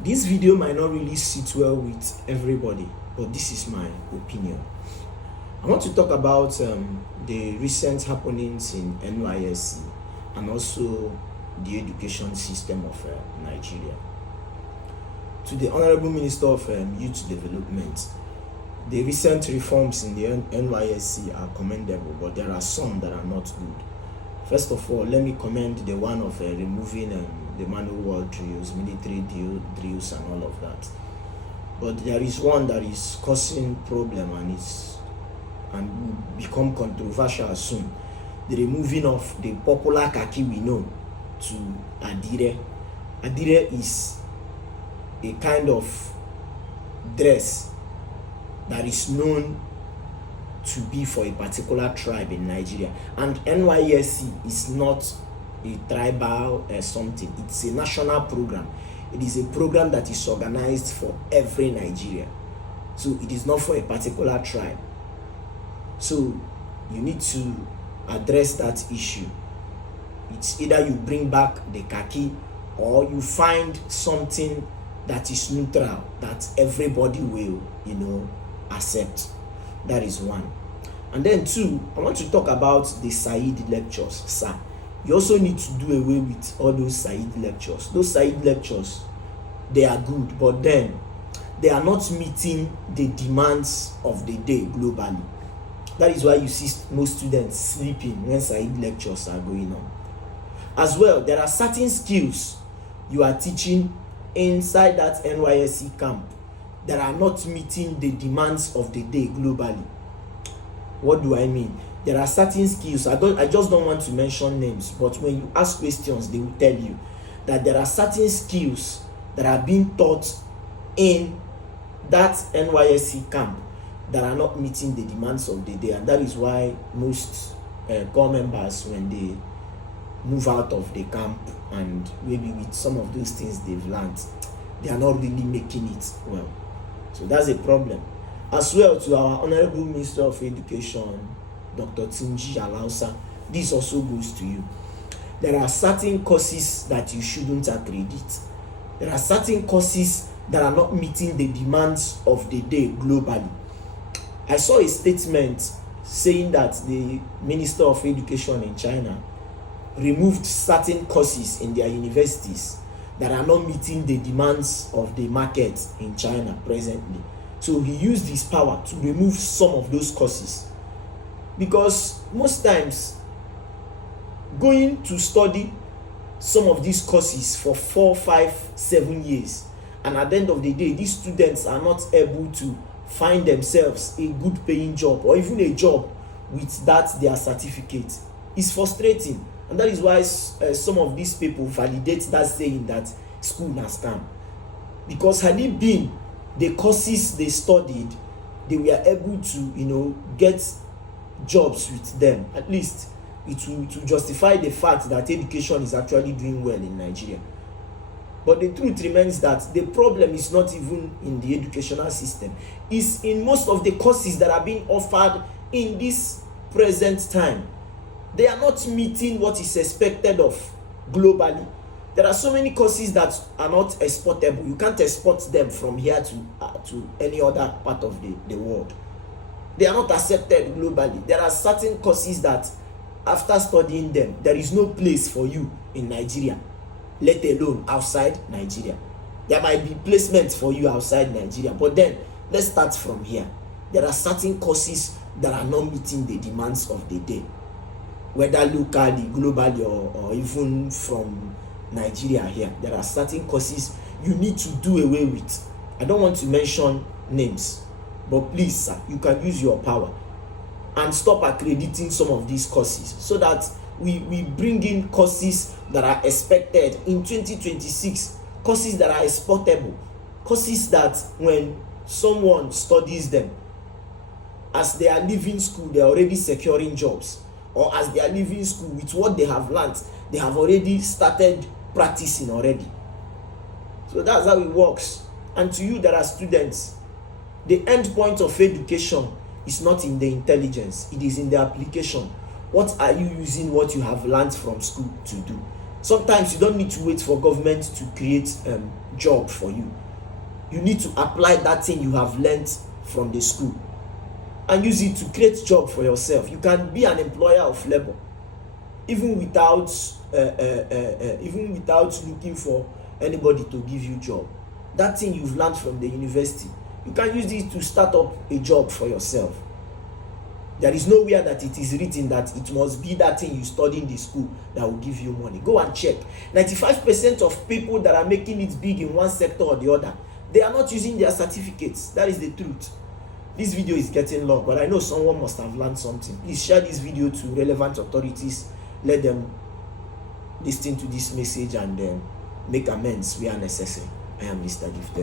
This video might not really sit well with everybody, but this is my opinion. I want to talk about the recent happenings in NYSC and also the education system of Nigeria. To the Honorable Minister of Youth Development, the recent reforms in the NYSC are commendable, but there are some that are not good. First of all, let me commend the one of removing the manual war drills, military drills and all of that. But there is one that is causing problem and will become controversial soon. The removing of the popular khaki we know to adire. Adire is a kind of dress that is known to be for a particular tribe in Nigeria, and NYSC is not a tribal something. It's a national program. It is a program that is organized for every Nigerian, so it is not for a particular tribe. So you need to address that issue. It's either you bring back the khaki or you find something that is neutral that everybody will accept. That is one. And then two, I want to talk about the Said lectures, sir. You also need to do away with all those Said lectures. Those Said lectures, they are good, but then they are not meeting the demands of the day globally. That is why you see most students sleeping when Said lectures are going on. As well, there are certain skills you are teaching inside that NYSC camp that are not meeting the demands of the day globally. What do I mean? There are certain skills, I just don't want to mention names, but when you ask questions, they will tell you that there are certain skills that are being taught in that NYSC camp that are not meeting the demands of the day, and that is why most core members, when they move out of the camp and maybe with some of those things they've learned, they are not really making it well. So that's a problem. As well, to our Honorable Minister of Education, Dr. Tunji Alausa, this also goes to you. There are certain courses that you shouldn't accredit. There are certain courses that are not meeting the demands of the day globally. I saw a statement saying that the Minister of Education in China removed certain courses in their universities that are not meeting the demands of the market in China presently. So he used his power to remove some of those courses, because most times going to study some of these courses for 4, 5, 7 years, and at the end of the day these students are not able to find themselves a good paying job or even a job with that their certificate, is frustrating. And that is why some of these people validate that saying that school has come, because had it been the courses they studied, they were able to get jobs with them. At least it will justify the fact that education is actually doing well in Nigeria. But the truth remains that the problem is not even in the educational system. It's in most of the courses that are being offered in this present time. They are not meeting what is expected of globally. There are so many courses that are not exportable. You can't export them from here to any other part of the world. They are not accepted globally. There are certain courses that after studying them, there is no place for you in Nigeria, let alone outside Nigeria. There might be placements for you outside Nigeria, but then let's start from here. There are certain courses that are not meeting the demands of the day, whether locally, globally, or even from Nigeria here. There are certain courses you need to do away with. I don't want to mention names, but please, sir, you can use your power and stop accrediting some of these courses so that we bring in courses that are expected in 2026, courses that are exportable, courses that when someone studies them, as they are leaving school, they are already securing jobs, or as they are leaving school with what they have learned, they have already started practicing already. So that's how it works. And to you that are students, the end point of education is not in the intelligence, it is in the application. What are you using what you have learned from school to do? Sometimes you don't need to wait for government to create job for you. You need to apply that thing you have learned from the school and use it to create job for yourself. You can be an employer of labor even without looking for anybody to give you job. That thing you've learned from the university, you can use it to start up a job for yourself. There is nowhere that it is written that it must be that thing you study in the school that will give you money. Go and check. 95% of people that are making it big in one sector or the other, they are not using their certificates. That is the truth. This video is getting long, but I know someone must have learned something. Please share this video to relevant authorities. Let them listen to this message and make amends where necessary. I am Mr. Gifted.